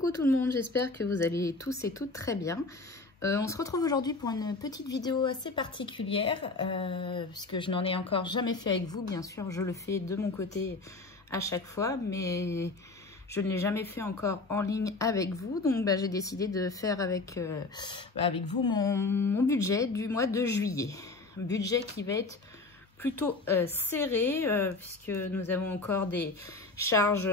Coucou tout le monde, j'espère que vous allez tous et toutes très bien. On se retrouve aujourd'hui pour une petite vidéo assez particulière, puisque je n'en ai encore jamais fait avec vous. Bien sûr, je le fais de mon côté à chaque fois, mais je ne l'ai jamais fait encore en ligne avec vous. Donc j'ai décidé de faire avec vous mon budget du mois de juillet. Un budget qui va être plutôt serré, puisque nous avons encore des charges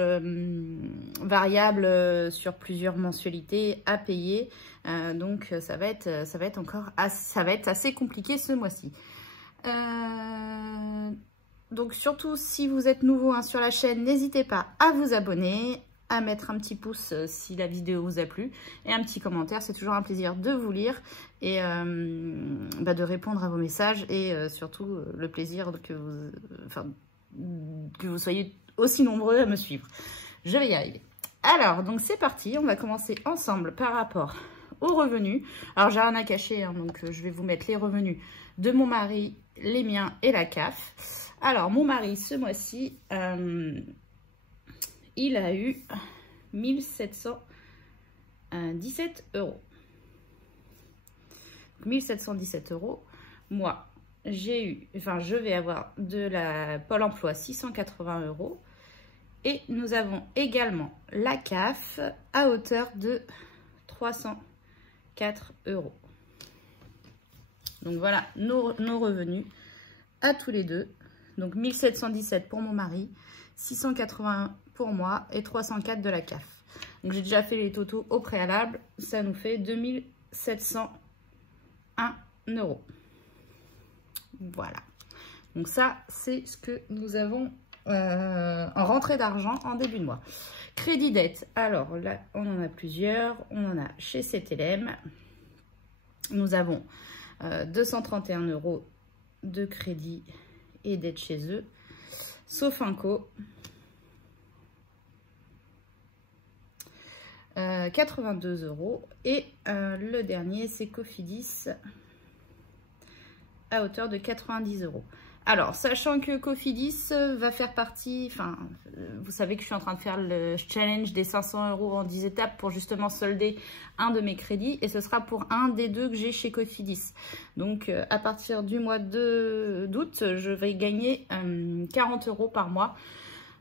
variables sur plusieurs mensualités à payer. Donc ça va être assez compliqué ce mois-ci. Donc surtout si vous êtes nouveau sur la chaîne, n'hésitez pas à vous abonner, à mettre un petit pouce si la vidéo vous a plu et un petit commentaire. C'est toujours un plaisir de vous lire et de répondre à vos messages et surtout le plaisir que vous soyez aussi nombreux à me suivre. Je vais y arriver. Alors, donc c'est parti. On va commencer ensemble par rapport aux revenus. Alors, j'ai rien à cacher, hein, donc je vais vous mettre les revenus de mon mari, les miens et la CAF. Alors, mon mari, ce mois-ci, il a eu 1717 €. 1717 €. Moi, je vais avoir de la Pôle emploi 680 €. Et nous avons également la CAF à hauteur de 304 €. Donc voilà nos revenus à tous les deux. Donc 1717 pour mon mari, 680 pour moi et 304 de la CAF. Donc j'ai déjà fait les totaux au préalable. Ça nous fait 2701 €. Voilà. Donc ça, c'est ce que nous avons en rentrée d'argent en début de mois. Crédit dette. Alors là, on en a plusieurs. On en a chez CTLM. Nous avons 231 € de crédit et dette chez eux. Sofinco. 82 €. Et le dernier, c'est Cofidis à hauteur de 90 €. Alors, sachant que Cofidis va faire partie, vous savez que je suis en train de faire le challenge des 500 € en 10 étapes pour justement solder un de mes crédits. Et ce sera pour un des deux que j'ai chez Cofidis. Donc, à partir du mois d'août, je vais gagner 40 € par mois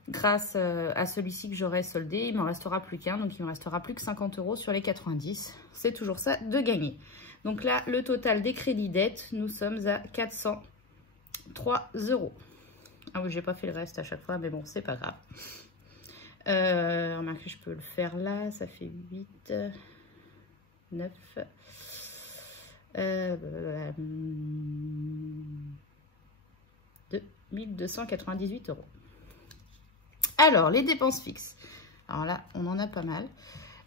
grâce à celui-ci que j'aurai soldé. Il ne m'en restera plus qu'un, donc il me restera plus que 50 € sur les 90. C'est toujours ça de gagner. Donc là, le total des crédits dettes, nous sommes à 403 €. Ah oui, j'ai pas fait le reste à chaque fois, mais bon, c'est pas grave. Remarquez, je peux le faire là, ça fait 8, 9, 1298 €. Alors, les dépenses fixes. Alors là, on en a pas mal.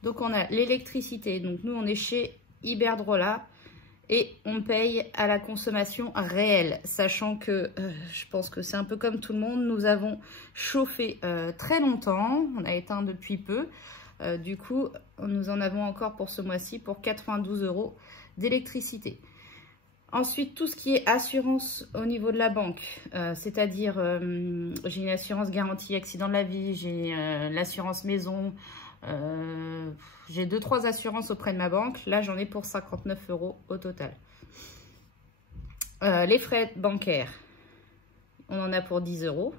Donc, on a l'électricité. Donc, nous, on est chez Iberdrola et on paye à la consommation réelle. Sachant que, je pense que c'est un peu comme tout le monde, nous avons chauffé très longtemps. On a éteint depuis peu. Du coup, nous en avons encore pour ce mois-ci pour 92 € d'électricité. Ensuite, tout ce qui est assurance au niveau de la banque, c'est-à-dire j'ai une assurance garantie accident de la vie, j'ai l'assurance maison, j'ai 2-3 assurances auprès de ma banque. Là, j'en ai pour 59 € au total. Les frais bancaires, on en a pour 10 €.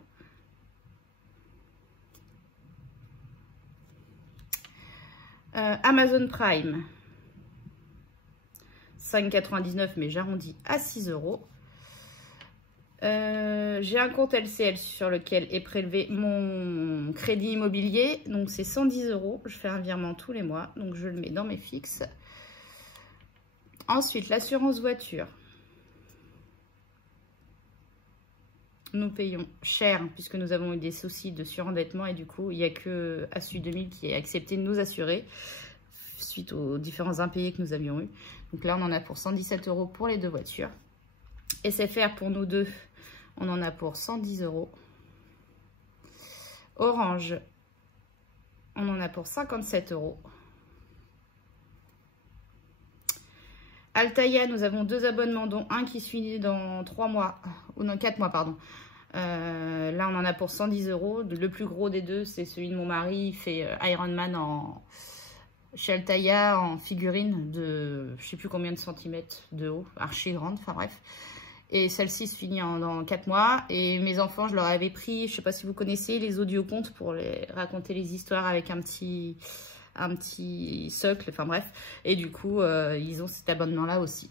Amazon Prime, 5,99 €, mais j'arrondis à 6 €. J'ai un compte LCL sur lequel est prélevé mon crédit immobilier. Donc, c'est 110 €. Je fais un virement tous les mois. Donc, je le mets dans mes fixes. Ensuite, l'assurance voiture. Nous payons cher puisque nous avons eu des soucis de surendettement. Et du coup, il n'y a que Assu 2000 qui a accepté de nous assurer suite aux différents impayés que nous avions eus. Donc là, on en a pour 117 € pour les deux voitures. SFR pour nous deux, on en a pour 110 €. Orange, on en a pour 57 €. Altaïa, nous avons 2 abonnements, dont un qui suit dans 3 mois, ou dans 4 mois, pardon. Là, on en a pour 110 €. Le plus gros des deux, c'est celui de mon mari. Il fait Ironman chez Altaïa en figurine de je sais plus combien de centimètres de haut, archi grande, enfin bref. Et celle-ci se finit dans 4 mois. Et mes enfants, je leur avais pris, je sais pas si vous connaissez, les audiocontes pour les raconter les histoires avec un petit socle, enfin bref. Et du coup, ils ont cet abonnement-là aussi.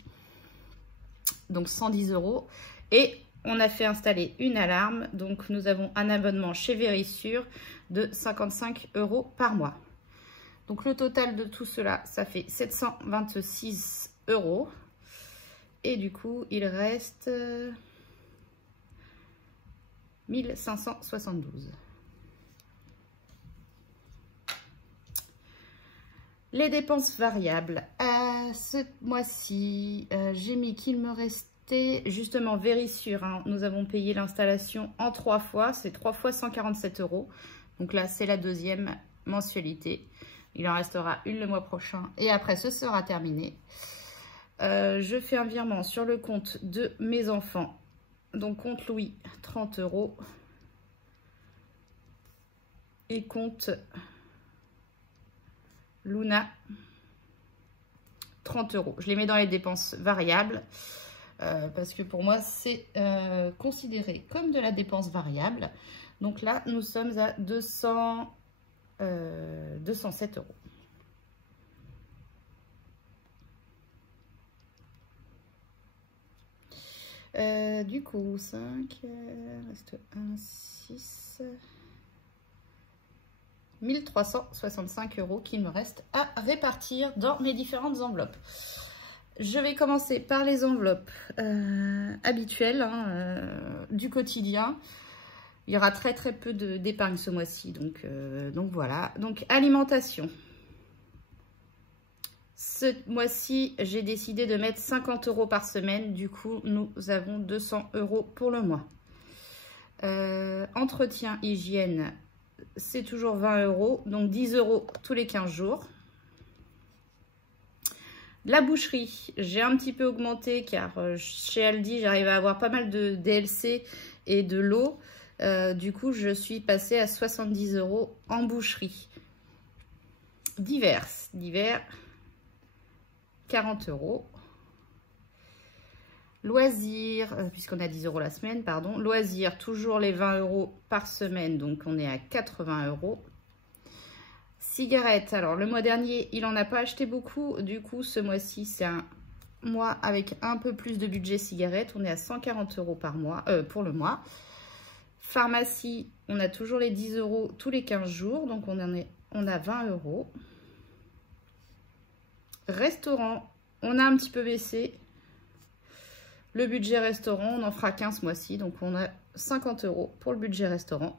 Donc 110 €. Et on a fait installer une alarme. Donc nous avons un abonnement chez Vérissure de 55 € par mois. Donc le total de tout cela, ça fait 726 €. Et du coup, il reste 1572. Les dépenses variables. Ce mois-ci, j'ai mis qu'il me restait justement Vérissure. Hein, nous avons payé l'installation en 3 fois. C'est 3 fois 147 €. Donc là, c'est la deuxième mensualité. Il en restera une le mois prochain. Et après, ce sera terminé. Je fais un virement sur le compte de mes enfants. Donc, compte Louis, 30 €. Et compte Luna, 30 €. Je les mets dans les dépenses variables. Parce que pour moi, c'est considéré comme de la dépense variable. Donc là, nous sommes à 207 €. Du coup, 5, reste 1, 6, 1365 € qu'il me reste à répartir dans mes différentes enveloppes. Je vais commencer par les enveloppes habituelles hein, du quotidien. Il y aura très peu d'épargne ce mois-ci, donc voilà. Donc alimentation. Ce mois-ci, j'ai décidé de mettre 50 € par semaine. Du coup, nous avons 200 € pour le mois. Entretien, hygiène, c'est toujours 20 €. Donc 10 € tous les 15 jours. La boucherie, j'ai un petit peu augmenté car chez Aldi, j'arrive à avoir pas mal de DLC et de l'eau. Du coup, je suis passée à 70 € en boucherie. Divers, 40 €. Loisirs, puisqu'on a 10 € la semaine, pardon. Loisirs, toujours les 20 € par semaine, donc on est à 80 €. Cigarettes, alors le mois dernier, il n'en a pas acheté beaucoup. Du coup, ce mois-ci, c'est un mois avec un peu plus de budget cigarettes. On est à 140 € par mois, pour le mois. Pharmacie, on a toujours les 10 € tous les 15 jours, donc on a 20 €. Restaurant, on a un petit peu baissé. Le budget restaurant, on en fera 15 ce mois-ci, donc on a 50 € pour le budget restaurant.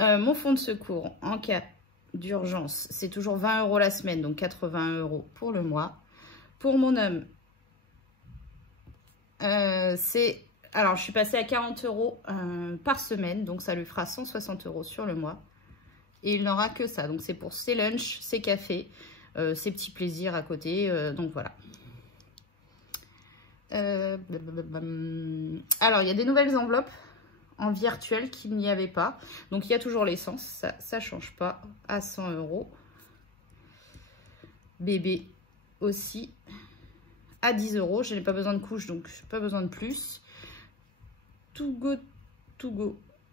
Mon fonds de secours en cas d'urgence, c'est toujours 20 € la semaine, donc 80 € pour le mois. Pour mon homme, alors je suis passée à 40 € par semaine, donc ça lui fera 160 € sur le mois. Et il n'aura que ça, donc c'est pour ses lunchs, ses cafés, ses petits plaisirs à côté, donc voilà. Alors, il y a des nouvelles enveloppes en virtuel qu'il n'y avait pas. Donc, il y a toujours l'essence, ça ne change pas, à 100 €. Bébé aussi, à 10 €. Je n'ai pas besoin de couche, donc pas besoin de plus. To go,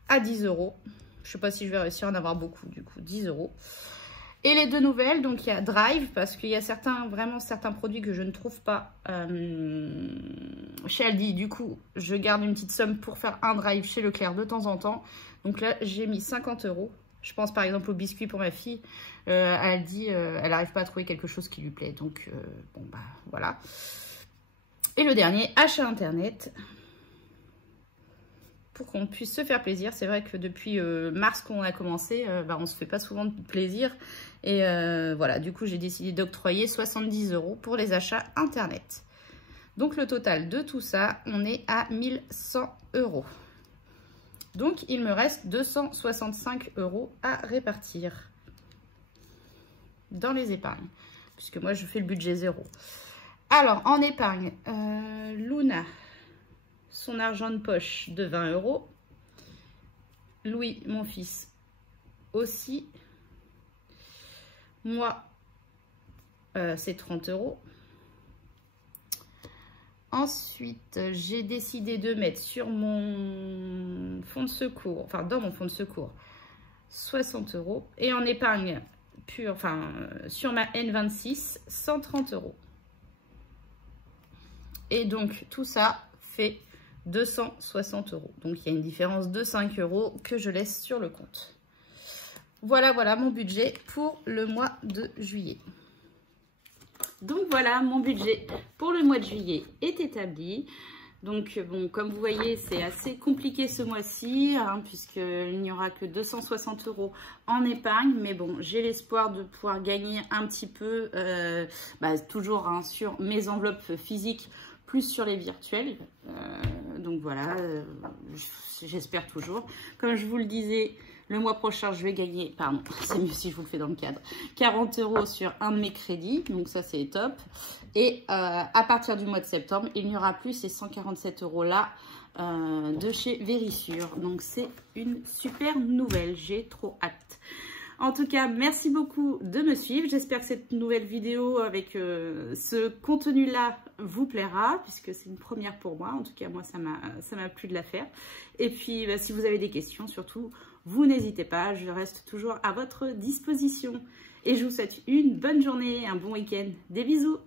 à 10 €. Je ne sais pas si je vais réussir à en avoir beaucoup, du coup, 10 €. Et les deux nouvelles, donc il y a Drive, parce qu'il y a certains produits que je ne trouve pas chez Aldi. Du coup, je garde une petite somme pour faire un Drive chez Leclerc de temps en temps. Donc là, j'ai mis 50 €. Je pense par exemple au biscuit pour ma fille. Aldi, elle n'arrive pas à trouver quelque chose qui lui plaît. Donc, bon, bah voilà. Et le dernier, achat internet. Pour qu'on puisse se faire plaisir. C'est vrai que depuis mars qu'on a commencé, on ne se fait pas souvent de plaisir. Et voilà, du coup, j'ai décidé d'octroyer 70 € pour les achats internet. Donc, le total de tout ça, on est à 1100 €. Donc, il me reste 265 € à répartir dans les épargnes. Puisque moi, je fais le budget 0. Alors, en épargne, Luna... son argent de poche de 20 €. Louis, mon fils, aussi. Moi, c'est 30 €. Ensuite, j'ai décidé de mettre sur mon fonds de secours, enfin dans mon fonds de secours, 60 €. Et en épargne pure, enfin sur ma N26, 130 €. Et donc tout ça fait 260 €. Donc il y a une différence de 5 € que je laisse sur le compte. Voilà, voilà mon budget pour le mois de juillet. Donc voilà, mon budget pour le mois de juillet est établi. Donc bon, comme vous voyez, c'est assez compliqué ce mois-ci, hein, puisqu'il n'y aura que 260 € en épargne. Mais bon, j'ai l'espoir de pouvoir gagner un petit peu, toujours hein, sur mes enveloppes physiques, plus sur les virtuels. Donc voilà, j'espère toujours. Comme je vous le disais, le mois prochain, je vais gagner, pardon, c'est mieux si je vous le fais dans le cadre, 40 € sur un de mes crédits. Donc ça, c'est top. Et à partir du mois de septembre, il n'y aura plus ces 147 € là de chez Verisure. Donc c'est une super nouvelle. J'ai trop hâte. En tout cas, merci beaucoup de me suivre. J'espère que cette nouvelle vidéo avec ce contenu-là vous plaira, puisque c'est une première pour moi. En tout cas, moi, ça m'a plu de la faire. Et puis, si vous avez des questions, surtout, vous n'hésitez pas. Je reste toujours à votre disposition. Et je vous souhaite une bonne journée, un bon week-end. Des bisous!